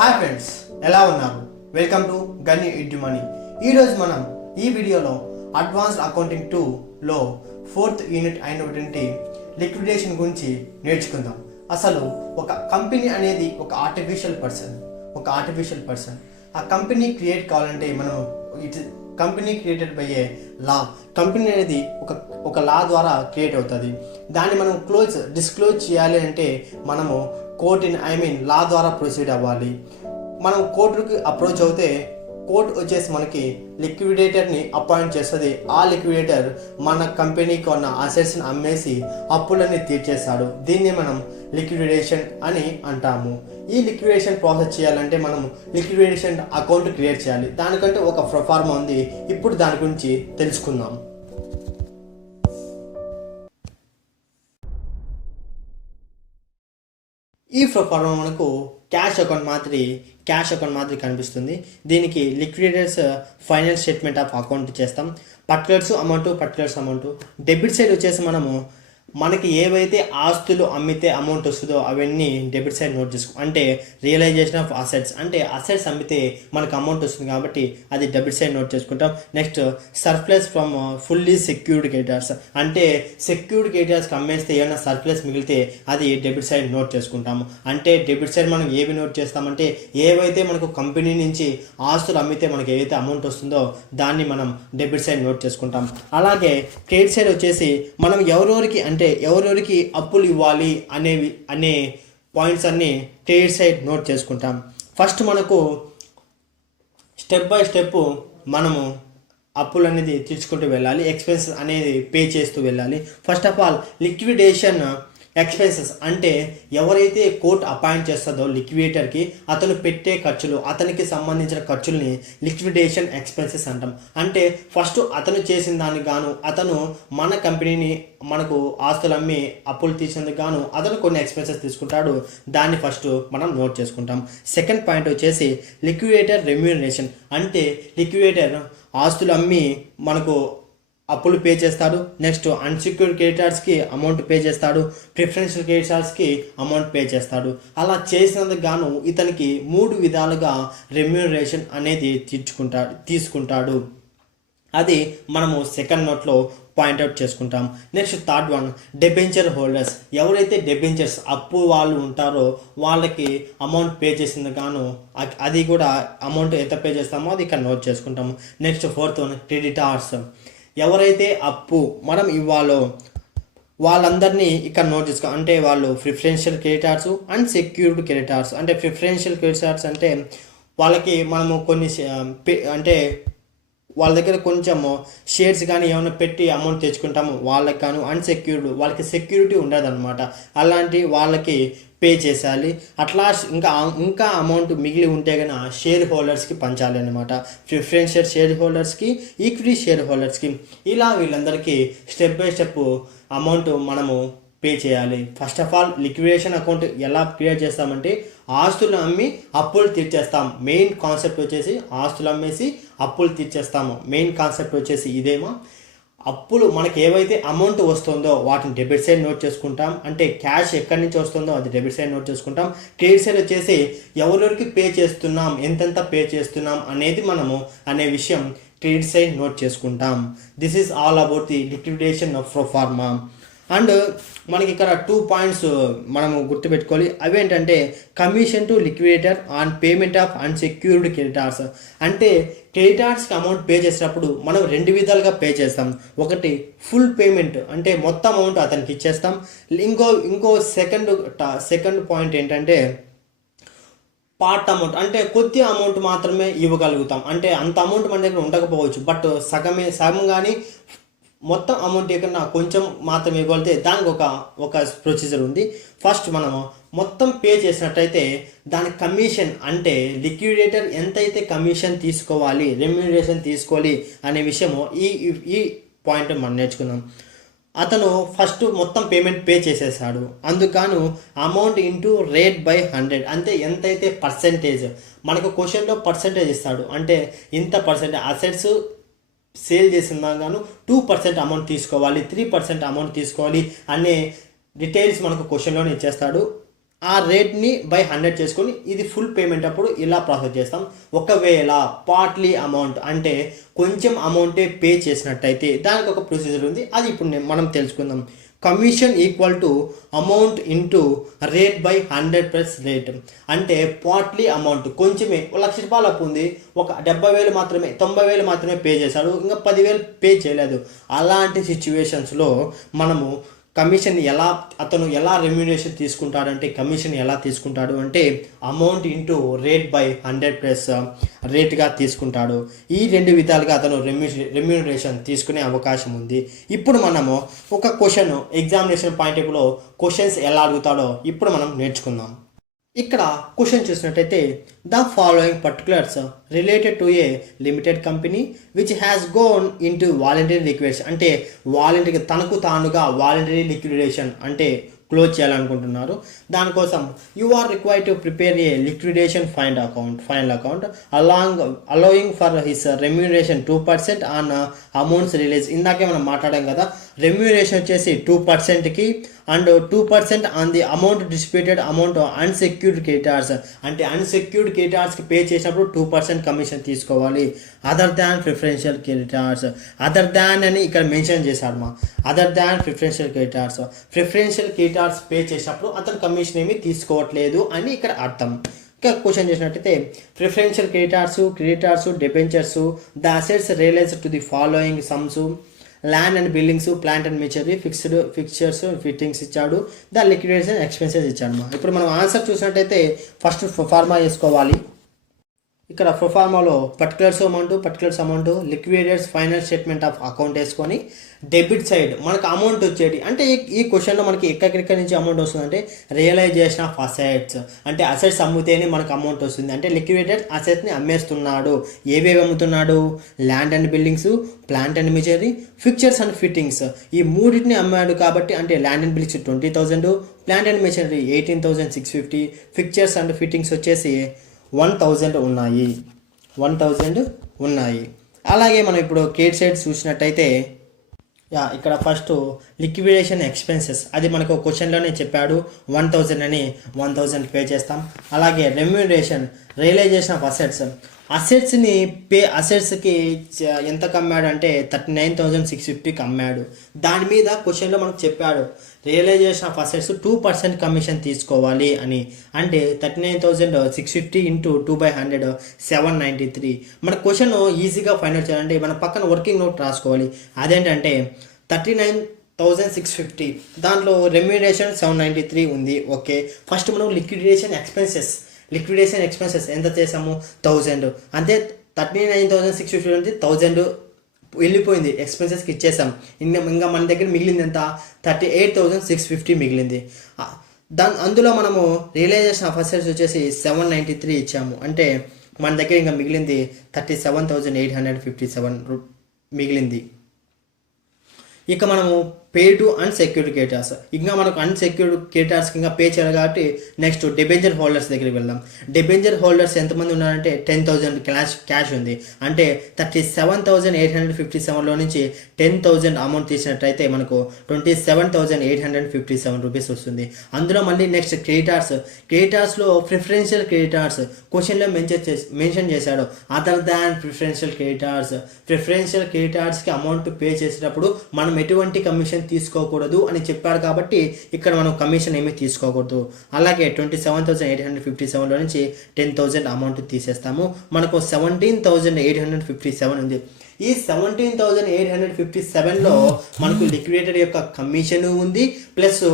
Hi friends, ఎలా ఉన్నారు? Welcome to గన్ని ఇడ్యు మనీ. ఈరోజు మనం ఈ వీడియోలో అడ్వాన్స్డ్ అకౌంటింగ్ 2లో 4th యూనిట్ అయినటువంటి లిక్విడేషన్ గురించి నేర్చుకుందాం. అసలు ఒక కంపెనీ అనేది ఒక ఆర్టిఫిషియల్ పర్సన్. ఆ కంపెనీ క్రియేట్ కావాలంటే మనం company created by A law. Company అనేది ఒక లా ద్వారా క్రియేట్ అవుతుంది. దాన్ని మనం డిస్క్లోజ్ చేయాలి అంటే మనము లా ద్వారా ప్రొసీడ్ అవ్వాలి. మనం కోర్టుకి అప్రోచ్ అవుతే కోర్టు వచ్చేసి మనకి లిక్విడేటర్ని అపాయింట్ చేస్తుంది. ఆ లిక్విడేటర్ మన కంపెనీకి ఉన్న అసెట్స్ని అమ్మేసి అప్పులన్నీ తీర్చేస్తాడు. దీన్ని మనం లిక్విడేషన్ అని అంటాము. ఈ లిక్విడేషన్ ప్రాసెస్ చేయాలంటే మనం లిక్విడేషన్ అకౌంట్ క్రియేట్ చేయాలి. దానికంటే ఒక ప్రొఫార్మా ఉంది. ఇప్పుడు దాని గురించి తెలుసుకుందాం. ఈ ప్రొఫార్మా మనకు క్యాష్ అకౌంట్ మాదిరి కనిపిస్తుంది. దీనికి లిక్విడేటర్స్ ఫైనల్ స్టేట్మెంట్ ఆఫ్ అకౌంట్ చేస్తాం. Particulars amount. డెబిట్ సైడ్ వచ్చేసి మనకి ఏవైతే ఆస్తులు అమ్మితే అమౌంట్ వస్తుందో అవన్నీ డెబిట్ సైడ్ నోట్ చేసుకో. అంటే రియలైజేషన్ ఆఫ్ అసెట్స్, అంటే అసెట్స్ అమ్మితే మనకు అమౌంట్ వస్తుంది కాబట్టి అది డెబిట్ సైడ్ నోట్ చేసుకుంటాం. Next surplus from fully secured creditors, అంటే సెక్యూర్డ్ క్రెడిటార్స్కి అమ్మేస్తే ఏమైనా సర్ప్లస్ మిగిలితే అది డెబిట్ సైడ్ నోట్ చేసుకుంటాము. అంటే డెబిట్ సైడ్ మనం ఏవి నోట్ చేస్తామంటే ఏవైతే మనకు కంపెనీ నుంచి ఆస్తులు అమ్మితే మనకి ఏదైతే అమౌంట్ వస్తుందో దాన్ని మనం డెబిట్ సైడ్ నోట్ చేసుకుంటాం. అలాగే క్రెడిట్ సైడ్ వచ్చేసి మనం ఎవరెవరికి అప్పులు ఇవ్వాలి అనే పాయింట్స్ అన్నీ క్రెడిట్ సైడ్ నోట్ చేసుకుంటాం. ఫస్ట్ మనకు స్టెప్ బై స్టెప్ మనము అప్పులు అనేది తీర్చుకుంటూ వెళ్ళాలి. ఎక్స్పెన్సెస్ అనేది పే చేస్తూ వెళ్ళాలి. First of all liquidation expenses అంటే ఎవరైతే కోర్టు అపాయింట్ చేస్తుందో లిక్విడేటర్కి అతను పెట్టే ఖర్చులు, అతనికి సంబంధించిన ఖర్చుల్ని లిక్విడేషన్ ఎక్స్పెన్సెస్ అంటాం. అంటే ఫస్ట్ అతను చేసిన దానికి గాను అతను మన కంపెనీని మనకు ఆస్తులు అమ్మి అప్పులు తీసేందుకు గాను అతను కొన్ని ఎక్స్పెన్సెస్ తీసుకుంటాడు. దాన్ని ఫస్ట్ మనం నోట్ చేసుకుంటాం. సెకండ్ పాయింట్ వచ్చేసి లిక్విడేటర్ రెమ్యూనరేషన్, అంటే లిక్విడేటర్ ఆస్తులు అమ్మి మనకు అప్పులు పే చేస్తాడు. నెక్స్ట్ అన్సెక్యూర్డ్ క్రెడిటార్స్కి అమౌంట్ పే చేస్తాడు. ప్రిఫరెన్షియల్ క్రెడిటార్స్కి అమౌంట్ పే చేస్తాడు. అలా చేసినందుకు గాను ఇతనికి 3 విధాలుగా రెమ్యూనరేషన్ అనేది తీసుకుంటాడు. అది మనము సెకండ్ నోట్లో పాయింట్అవుట్ చేసుకుంటాం. Next third one debenture holders. ఎవరైతే డెబెంచర్స్ అప్పు వాళ్ళు ఉంటారో వాళ్ళకి అమౌంట్ పే చేసింది గాను అది కూడా అమౌంట్ ఎంత పే చేస్తామో అది ఇక్కడ నోట్ చేసుకుంటాము. Next fourth one creditors. ఎవరైతే అప్పు మనం ఇవ్వాలో వాళ్ళందరినీ ఇక్కడ నోట్ చేసుకో. అంటే వాళ్ళు preferential creditors and secured creditors. అంటే ప్రిఫరెన్షియల్ క్రెడిటార్స్ అంటే వాళ్ళకి మనము కొన్ని అంటే వాళ్ళ దగ్గర కొంచెము షేర్స్ కానీ ఏమైనా పెట్టి అమౌంట్ తెచ్చుకుంటాము వాళ్ళకి కాను. అన్సెక్యూర్డ్ వాళ్ళకి సెక్యూరిటీ ఉండదన్నమాట. అలాంటి వాళ్ళకి పే చేయాలి. అట్లా ఇంకా అమౌంట్ మిగిలి ఉంటే కనుక షేర్ హోల్డర్స్కి పంచాలి అనమాట. ప్రిఫరెన్షియల్ షేర్ హోల్డర్స్కి, ఈక్విటీ షేర్ హోల్డర్స్కి, ఇలా వీళ్ళందరికీ స్టెప్ బై స్టెప్ అమౌంట్ మనము పే చేయాలి. First of all liquidation account ఎలా క్రియేట్ చేస్తామంటే ఆస్తులు అమ్మి అప్పులు తీర్చేస్తాం. మెయిన్ కాన్సెప్ట్ వచ్చేసి ఆస్తులు అమ్మేసి అప్పులు తీర్చేస్తాము. మెయిన్ కాన్సెప్ట్ వచ్చేసి ఇదేమో. అప్పులు మనకి ఏవైతే అమౌంట్ వస్తుందో వాటిని డెబిట్ సైడ్ నోట్ చేసుకుంటాం. అంటే క్యాష్ ఎక్కడి నుంచి వస్తుందో అది డెబిట్ సైడ్ నోట్ చేసుకుంటాం. క్రెడిట్ సైడ్ వచ్చేసి ఎవరెవరికి పే చేస్తున్నాం, ఎంతెంత పే చేస్తున్నాం అనే విషయం క్రెడిట్ సైడ్ నోట్ చేసుకుంటాం. This is all about the liquidation of proforma. And మనకి ఇక్కడ 2 పాయింట్స్ మనము గుర్తుపెట్టుకోవాలి. అవేంటంటే commission to liquidator on payment of unsecured creditors. అంటే క్రెడిటార్స్కి అమౌంట్ పే చేసేటప్పుడు మనం 2 విధాలుగా పే చేస్తాం. ఒకటి ఫుల్ పేమెంట్, అంటే మొత్తం అమౌంట్ అతనికి ఇచ్చేస్తాం. ఇంకో సెకండ్ పాయింట్ ఏంటంటే పార్ట్ అమౌంట్, అంటే కొద్ది అమౌంట్ మాత్రమే ఇవ్వగలుగుతాం. అంటే అంత అమౌంట్ మన దగ్గర ఉండకపోవచ్చు, బట్ సగం కానీ మొత్తం అమౌంట్ ఏకన్నా కొంచెం మాత్రం ఇవ్వగలిగితే దానికి ఒక ప్రొసీజర్ ఉంది. ఫస్ట్ మనము మొత్తం పే చేసినట్టయితే దాని కమిషన్, అంటే లిక్విడేటర్ ఎంతైతే కమిషన్ తీసుకోవాలి, రెమ్యూనరేషన్ తీసుకోవాలి అనే విషయము ఈ పాయింట్ మనం నేర్చుకుందాం. అతను ఫస్ట్ మొత్తం పేమెంట్ పే చేసేసాడు. అందుకను అమౌంట్ ఇంటూ రేట్ బై 100, అంటే ఎంతైతే పర్సెంటేజ్ మనకు క్వశ్చన్లో పర్సెంటేజ్ ఇస్తాడు. అంటే ఇంత పర్సెంటేజ్ అసెట్స్ సేల్ చేసిన గాను 2% అమౌంట్ తీసుకోవాలి, 3% అమౌంట్ తీసుకోవాలి అనే డీటెయిల్స్ మనకు క్వశ్చన్లోనే ఇచ్చేస్తాడు. ఆ రేట్ని బై 100 చేసుకొని ఇది ఫుల్ పేమెంట్ అప్పుడు ఇలా ప్రాసెస్ చేస్తాం. ఒకవేళ పార్ట్లీ అమౌంట్ అంటే కొంచెం అమౌంటే పే చేసినట్టయితే దానికి ఒక ప్రొసీజర్ ఉంది, అది ఇప్పుడు మనం తెలుసుకుందాం. Commission equal to amount into rate by 100 plus rate. అంటే పార్ట్లీ అమౌంట్ కొంచెమే, ₹1,00,000 అప్పు ఉంది, ఒక 70,000 మాత్రమే 90,000 మాత్రమే పే చేశాడు, ఇంకా 10,000 పే చేయలేదు. అలాంటి సిచ్యువేషన్స్లో మనము అతను ఎలా రెమ్యూనరేషన్ తీసుకుంటాడంటే కమిషన్ ఎలా తీసుకుంటాడు అంటే amount into rate by 100 plus రేట్గా తీసుకుంటాడు. ఈ రెండు విధాలుగా అతను రెమ్యూనరేషన్ తీసుకునే అవకాశం ఉంది. ఇప్పుడు మనము ఒక క్వశ్చన్ ఎగ్జామినేషన్ పాయింట్ ఆఫ్ వ్యూలో క్వశ్చన్స్ ఎలా అడుగుతాడో ఇప్పుడు మనం నేర్చుకుందాం. ఇక్కడ క్వశ్చన్ చూసినట్టయితే the following particulars related to a limited company which has gone into voluntary liquidation. అంటే వాలంటరీ తనకు తానుగా వాలంటరీ లిక్విడేషన్ అంటే క్లోజ్ చేయాలనుకుంటున్నారు. దానికోసం you are required to prepare a liquidation final account allowing for his remuneration 2% on amounts release. ఇందాకే మనం మాట్లాడాం కదా, రెమ్యూనరేషన్ వచ్చేసి 2%కి and 2% on the amount disputed amount unsecured creditors. అంటే అన్సెక్యూర్డ్ క్రెడిటార్స్కి పే చేసినప్పుడు 2% కమిషన్ తీసుకోవాలి. Other than preferential creditors, other than అని ఇక్కడ మెన్షన్ చేశాడు other than preferential creditors. Preferential creditors pay చేసినప్పుడు అతను కమిషన్ ఏమీ తీసుకోవట్లేదు అని ఇక్కడ అర్థం. ఇంకా క్వశ్చన్ చేసినట్టయితే preferential creditors debentures the assets realised to the following sums land and buildings plant and machinery fixtures fittings ఇచ్చాడు. ద లిక్విడేషన్ ఎక్స్పెన్సెస్ ఇచ్చాడు. ఇప్పుడు మనం ఆన్సర్ చూసినట్టయితే ఫస్ట్ ఫార్మా చేసుకోవాలి. ఇక్కడ ప్రొఫార్మాలో particulars amount liquidator's final statement of account వేసుకొని డెబిట్ సైడ్ మనకు అమౌంట్ వచ్చేది. అంటే ఈ క్వశ్చన్లో మనకి ఎక్కడెక్కడి నుంచి అమౌంట్ వస్తుందంటే రియలైజేషన్ ఆఫ్ అసెట్స్, అంటే అసెట్స్ అమ్మితేనే మనకు అమౌంట్ వస్తుంది. అంటే లిక్విడేటర్ అసెట్స్ని అమ్మేస్తున్నాడు. ఏవేవి అమ్ముతున్నాడు? Land and buildings, plant and machinery, fixtures and fittings. ఈ మూడింటిని అమ్మాడు కాబట్టి అంటే land and buildings 20,000, plant and machinery 18,650, fixtures and fittings వచ్చేసి 1,000 ఉన్నాయి. అలాగే మనం ఇప్పుడు క్రెడిట్ సైడ్ చూసినట్టయితే ఇక్కడ ఫస్ట్ లిక్విడేషన్ ఎక్స్పెన్సెస్ అది మనకు క్వశ్చన్లోనే చెప్పాడు. 1,000 అని 1,000 పే చేస్తాం. అలాగే రెమ్యూనరేషన్ రియలైజేషన్ ఆఫ్ అసెట్స్కి ఎంతకు అమ్మాడు అంటే 39,650కి అమ్మాడు. దాని మీద క్వశ్చన్లో మనకు చెప్పాడు రియలైజేషన్ ఆఫ్ అసెట్స్ 2% కమిషన్ తీసుకోవాలి అని. అంటే 39,650 ఇంటూ 2/100 793. మన క్వశ్చన్ ఈజీగా ఫైండ్ అవుట్ చేయాలంటే మన పక్కన వర్కింగ్ నోట్ రాసుకోవాలి. అదేంటంటే 39,650 దాంట్లో రెమ్యూనరేషన్ 793 ఉంది. ఓకే, ఫస్ట్ మనం లిక్విడేషన్ ఎక్స్పెన్సెస్ ఎంత చేసాము? 1,000. అంతే 39,650 నుంచి 1,000 వెళ్ళిపోయింది, ఎక్స్పెన్సెస్కి ఇచ్చేసాం. ఇంకా మన దగ్గర మిగిలింది ఎంత? 38,650 మిగిలింది. అందులో మనము రియలైజేషన్ ఆఫ్ అసెట్స్ వచ్చేసి 793 ఇచ్చాము. అంటే మన దగ్గర ఇంకా మిగిలింది 37,857 మిగిలింది. ఇక మనము పే టు అన్సెక్యూర్డ్ క్రెడిటార్స్, ఇంకా మనకు అన్సెక్యూర్డ్ క్రెడిటార్స్కి ఇంకా పే చేయాలి కాబట్టి నెక్స్ట్ డిబెంచర్ హోల్డర్స్ దగ్గరికి వెళ్దాం. డిబెంచర్ హోల్డర్స్ ఎంతమంది ఉన్నారంటే 10,000 క్యాష్ ఉంది. అంటే 37,857లో నుంచి 10,000 అమౌంట్ తీసినట్టయితే మనకు 27,857 రూపీస్ వస్తుంది. అందులో మళ్ళీ నెక్స్ట్ క్రెడిటార్స్లో ప్రిఫరెన్షియల్ క్రెడిటార్స్ క్వశ్చన్లో మెన్షన్ చేశాడు. అదర్ దాన్ ప్రిఫరెన్షియల్ క్రెడిటార్స్కి అమౌంట్ పే చేసేటప్పుడు మనం ఎటువంటి కమిషన్ తీసుకోకూడదు అని చెప్పాడు కాబట్టి ఇక్కడ మనం కమిషన్ ఏమీ తీసుకోకూడదు. అలాగే 27,857లో నుంచి 10,000 అమౌంట్ తీసేస్తాము. మనకు 17,857 ఉంది. ఈ 17,857లో మనకు లిక్విడేటర్ యొక్క కమిషన్ ఉంది, ప్లస్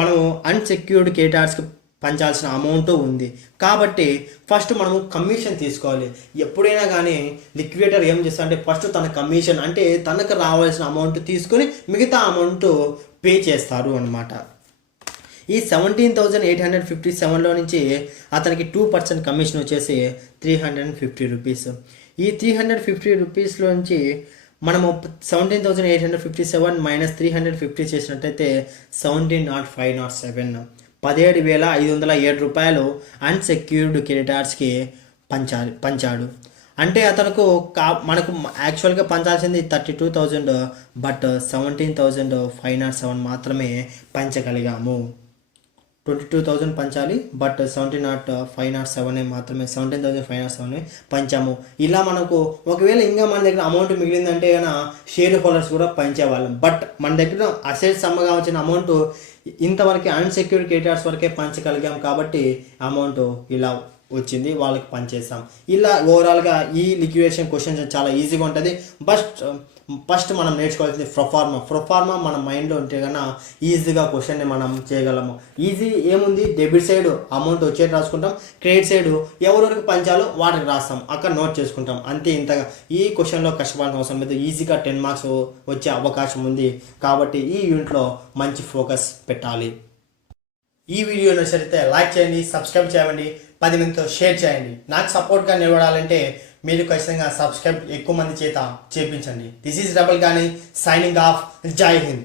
మనము అన్సెక్యూర్డ్ క్రెడిటార్స్కి పంచాల్సిన అమౌంట్ ఉంది. కాబట్టి ఫస్ట్ మనము కమిషన్ తీసుకోవాలి. ఎప్పుడైనా కానీ లిక్విడేటర్ ఏం చేస్తా అంటే ఫస్ట్ తన కమిషన్ అంటే తనకు రావాల్సిన అమౌంట్ తీసుకొని మిగతా అమౌంట్ పే చేస్తారు అన్నమాట. ఈ 17,857లో నుంచి అతనికి 2% కమిషన్ వచ్చేసి 350 రూపీస్. ఈ 350 రూపీస్లో నుంచి మనము 17,857 మైనస్ 350 చేసినట్టయితే 17,507 17,507 రూపాయలు అన్సెక్యూర్డ్ క్రెడిటార్స్కి పంచాడు. అంటే అతనుకు మనకు యాక్చువల్గా పంచాల్సింది 32,000, బట్ 17,507 మాత్రమే పంచగలిగాము. 22,000 పంచాలి, బట్ 17,507 మాత్రమే 17,507 పంచాము. ఇలా మనకు ఒకవేళ ఇంకా మన దగ్గర అమౌంట్ మిగిలిందంటే కనుక షేర్ హోల్డర్స్ కూడా పంచేవాళ్ళం. బట్ మన దగ్గర అసెట్స్ అమ్మగా వచ్చిన అమౌంట్ ఇంతవరకు అన్సెక్యూర్డ్ క్రెడిటార్స్ వరకే పంచగలిగాం కాబట్టి అమౌంట్ ఇలా వచ్చింది, వాళ్ళకి పనిచేస్తాం. ఇలా ఓవరాల్గా ఈ లిక్విడేషన్ క్వశ్చన్స్ చాలా ఈజీగా ఉంటుంది. ఫస్ట్ మనం నేర్చుకోవాల్సింది ప్రొఫార్మా మన మైండ్లో ఉంటే కన్నా ఈజీగా క్వశ్చన్ని మనం చేయగలము. ఈజీ ఏముంది, డెబిట్ సైడ్ అమౌంట్ వచ్చేది రాసుకుంటాం, క్రెడిట్ సైడ్ ఎవరెవరికి పంచాలో వాటికి రాస్తాం, అక్కడ నోట్ చేసుకుంటాం, అంతే. ఇంతగా ఈ క్వశ్చన్లో కష్టపడాల్సిన అవసరం లేదు. ఈజీగా 10 మార్క్స్ వచ్చే అవకాశం ఉంది కాబట్టి ఈ యూనిట్లో మంచి ఫోకస్ పెట్టాలి. ఈ వీడియో నచ్చితే లైక్ చేయండి, సబ్స్క్రైబ్ చేయండి, 10 మందితో షేర్ చేయండి. నాకు సపోర్ట్గా నిలబడాలంటే మీరు ఖచ్చితంగా సబ్స్క్రైబ్ ఎక్కువ మంది చేత చేపించండి. దిస్ ఈజ్ డబుల్ గానీ సైనింగ్ ఆఫ్. జై హింద్.